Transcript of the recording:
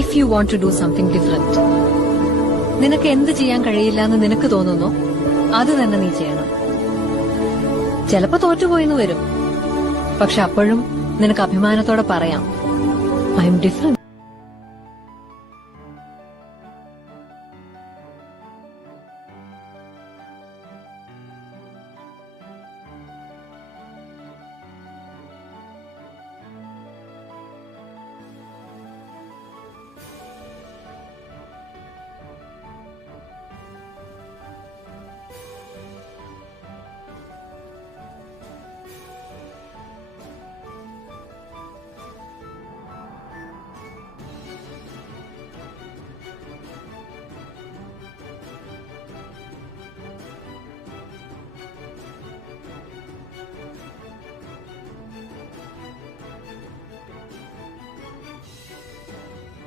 If you want to do something different, നിനക്ക് എന്ത് ചെയ്യാൻ കഴിയില്ല എന്ന് നിനക്ക് തോന്നുന്നോ അത് തന്നെ നീ ചെയ്യണം. ചിലപ്പോ തോറ്റുപോയിന്ന് വരും, പക്ഷെ അപ്പോഴും നിനക്ക് അഭിമാനത്തോടെ പറയാം, ഐ എം ഡിഫറെന്റ്.